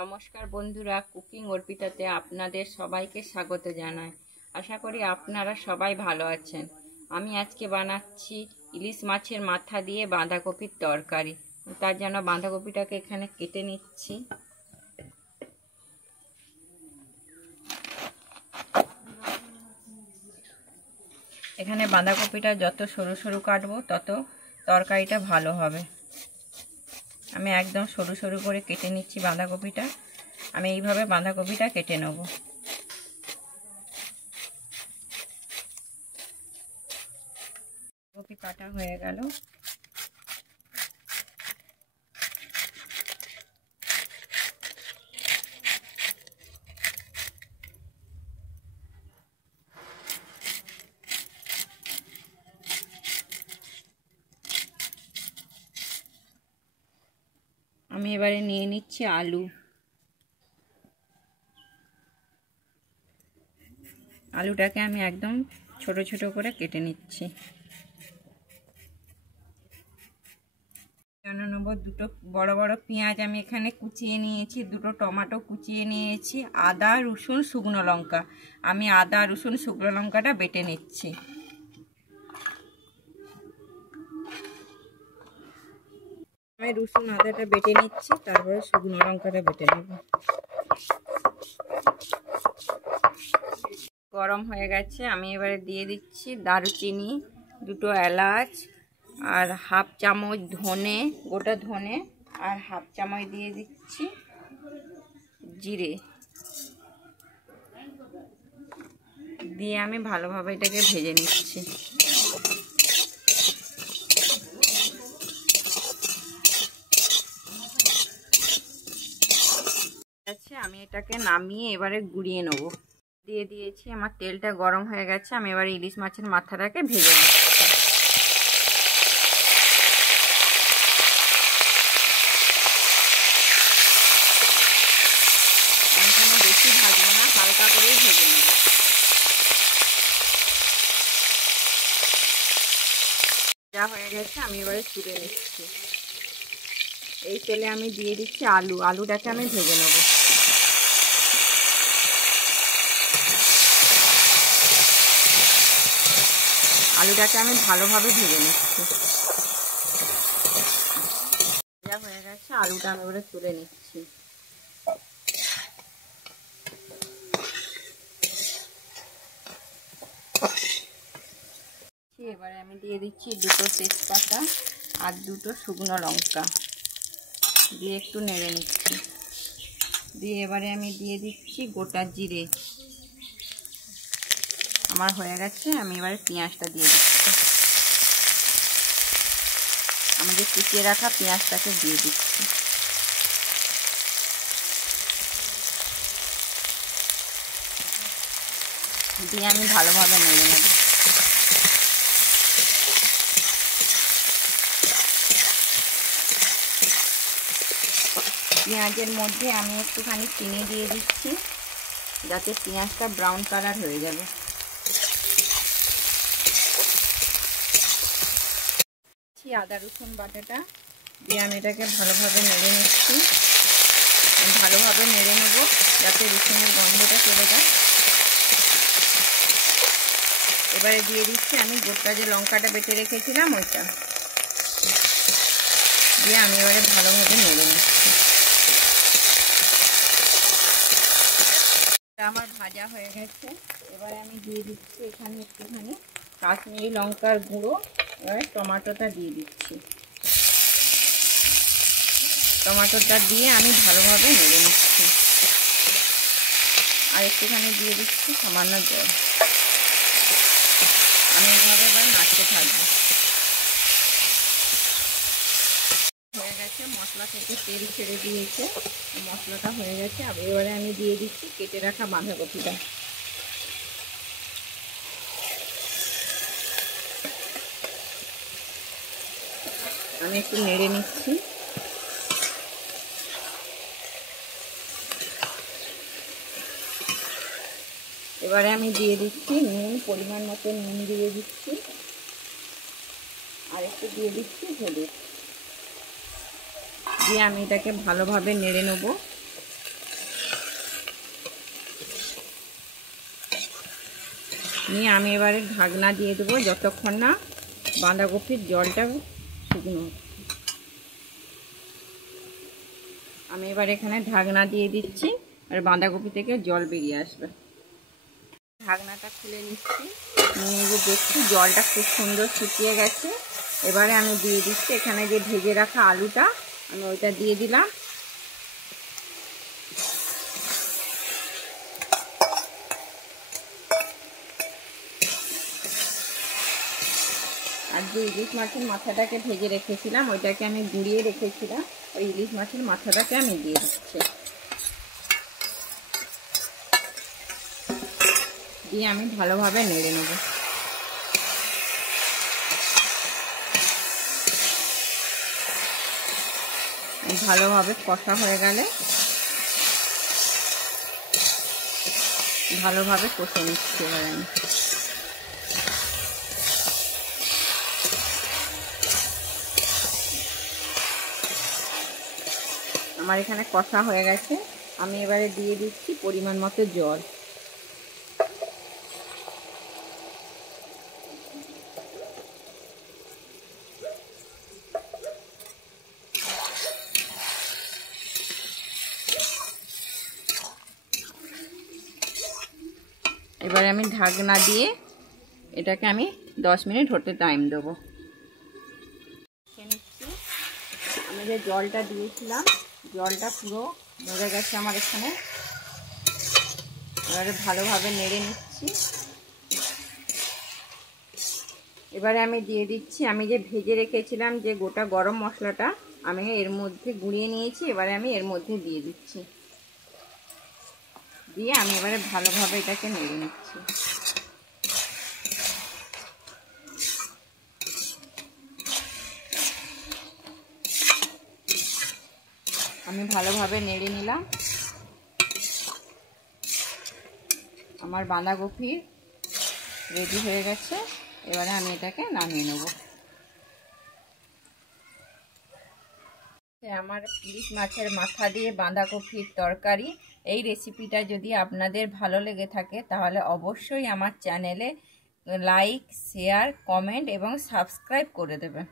নমস্কার বন্ধুরা, কুকিং অর্পিতাতে আপনাদের সবাইকে স্বাগত জানাই। আশা করি আপনারা সবাই ভালো আছেন। আমি আজকে বানাচ্ছি ইলিশ মাছের মাথা দিয়ে বাঁধাকপির তরকারি। তার জন্য বাঁধাকপিটাকে এখানে কেটে নিচ্ছি। এখানে বাঁধাকপিটা যত সরু সরু কাটবো তত তরকারিটা ভালো হবে। আমি একদম সরু সরু করে কেটে নিচ্ছি বাঁধাকপিটা। আমি এইভাবে বাঁধাকপিটা কেটে নেব। কপি কাটা হয়ে গেল। আমি এবারে নিয়ে নিচ্ছি আলু। আলুটাকে আমি একদম ছোট ছোট করে কেটে নিচ্ছি। নেব দুটো বড় বড় পেঁয়াজ আমি এখানে কুচিয়ে নিয়েছি, দুটো টমেটো কুচিয়ে নিয়েছি, আদা রসুন শুকনো লঙ্কা। আমি আদা রসুন শুকনো লঙ্কাটা বেটে নিচ্ছি। আমি রসুন আদাটা বেটে নিচ্ছি, তারপরে শুকনো লঙ্কাটা বেটে নেব। গরম হয়ে গেছে, আমি এবারে দিয়ে দিচ্ছি দারুচিনি, দুটো এলাচ আর হাফ চামচ ধনে, গোটা ধনে, আর হাফ চামচ দিয়ে দিচ্ছি জিরে। দিয়ে আমি ভালোভাবে এটাকে ভেজে নিচ্ছি। আমি এটাকে নামিয়ে এবারে গুঁড়িয়ে নেব। দিয়ে দিয়েছি, আমার তেলটা গরম হয়ে গেছে। আমি এবারে ইলিশ মাছের মাথাটাকে ভেজে নিচ্ছি। আমি এখানে বেশি ভাজবো না, হালকা করেই ভেজে নেব। যা হয়ে গেছে আমি এবারে তুলে নিচ্ছি। এই তেলে আমি দিয়ে দিচ্ছি আলু। আলুটাকে আমি ভেজে নেব। আলুটাকে আমি ভালোভাবে ভেজে নিচ্ছি। যা হয়ে গেছে আলুটা আমি এবারে তুলে নিচ্ছি। এবারে আমি দিয়ে দিচ্ছি দুটো তেজপাতা আর দুটো শুকনো লঙ্কা, দিয়ে একটু নেড়ে নিচ্ছি। দিয়ে এবারে আমি দিয়ে দিচ্ছি গোটা জিরে। আমার হয়ে গেছে, আমি এবারে পেঁয়াজটা দিয়ে দিচ্ছি। আমি যে কুচিয়ে রাখা পেঁয়াজটাকে দিয়ে দিচ্ছি। দিয়ে আমি ভালোভাবে নেড়ে নেব। পেঁয়াজের মধ্যে আমি একটুখানি চিনি দিয়ে দিচ্ছি, যাতে পেঁয়াজটা ব্রাউন কালার হয়ে যাবে। আদা রসুন বাটাটা দিয়ে আমি এটাকে ভালোভাবে নেড়ে নিচ্ছি। ভালোভাবে নেড়ে নেব যাতে রসুনের গন্ধটা চলে যায়। এবারে দিয়ে দিচ্ছি আমি গোটা যে লঙ্কাটা বেটে রেখেছিলাম ওইটা দিয়ে আমি এবারে ভালোভাবে নেড়ে নিচ্ছি। আমার ভাজা হয়ে গেছে। এবারে আমি দিয়ে দিচ্ছি এখানে একটুখানি কাশ্মীরি লঙ্কার গুঁড়ো। এবারে টমেটোটা দিয়ে দিচ্ছি। টমেটোটা দিয়ে আমি ভালোভাবে নেড়ে নিচ্ছি। আর একটুখানি দিয়ে দিচ্ছি সামান্য জল। আমি এইভাবে এবার নাড়তে থাকবো। হয়ে গেছে, মশলা থেকে তেল ছেড়ে দিয়েছে, মশলাটা হয়ে গেছে। এবারে আমি দিয়ে দিচ্ছি কেটে রাখা বাঁধাকপিটা। আমি একটু নেড়ে নিচ্ছি। এবারে আমি দিয়ে দিচ্ছি নুন, পরিমাণ মতো নুন দিয়ে দিচ্ছি, আর একটু দিয়ে দিচ্ছি হলুদ। দিয়ে আমি এটাকে ভালোভাবে নেড়ে নেব। নিয়ে আমি এবারে ঢাকনা দিয়ে দেবো যতক্ষণ না বাঁধাকপির জলটা শুকনো। আমি এবার এখানে ঢাকনা দিয়ে দিচ্ছি, আর বাঁধাকপি থেকে জল বেরিয়ে আসবে। ঢাকনাটা খুলে নিচ্ছি, নিয়ে যে দেখছি জলটা খুব সুন্দর শুকিয়ে গেছে। এবারে আমি দিয়ে দিচ্ছি এখানে যে ভেজে রাখা আলুটা, আমি ওইটা দিয়ে দিলাম। আর যে ইলিশ মাছের মাথাটাকে ভেজে রেখেছিলাম, ওইটাকে আমি গুঁড়িয়ে রেখেছিলাম, ওই ইলিশ মাছের মাথাটাকে আমি দিয়ে দিচ্ছি। দিয়ে আমি ভালোভাবে নেড়ে নেব। ভালোভাবে কষা হয়ে গেলে ভালোভাবে কষে নিচ্ছি এবার আমি। আমার এখানে কষা হয়ে গেছে, আমি এবারে দিয়ে দিচ্ছি পরিমাণ মতো জল। এবারে আমি ঢাকনা দিয়ে এটাকে আমি 10 মিনিট হতে টাইম দেবো। আমি যে জলটা দিয়েছিলাম, জলটা পুরো ধরে গেছে আমার এখানে। এবারে ভালোভাবে নেড়ে নিচ্ছি। এবারে আমি দিয়ে দিচ্ছি আমি যে ভেজে রেখেছিলাম যে গোটা গরম মশলাটা, আমি এর মধ্যে গুঁড়িয়ে নিয়েছি। এবারে আমি এর মধ্যে দিয়ে দিচ্ছি, দিয়ে আমি এবারে ভালোভাবে এটাকে নেড়ে নিচ্ছি। আমি ভালোভাবে নেড়ে নিলাম। আমার বাঁধাকপি রেডি হয়ে গেছে। এবারে আমি এটাকে নামিয়ে নেব। আমার ইলিশ মাছের মাথা দিয়ে বাঁধাকপির তরকারি, এই রেসিপিটা যদি আপনাদের ভালো লেগে থাকে তাহলে অবশ্যই আমার চ্যানেলে লাইক, শেয়ার, কমেন্ট এবং সাবস্ক্রাইব করে দেবেন।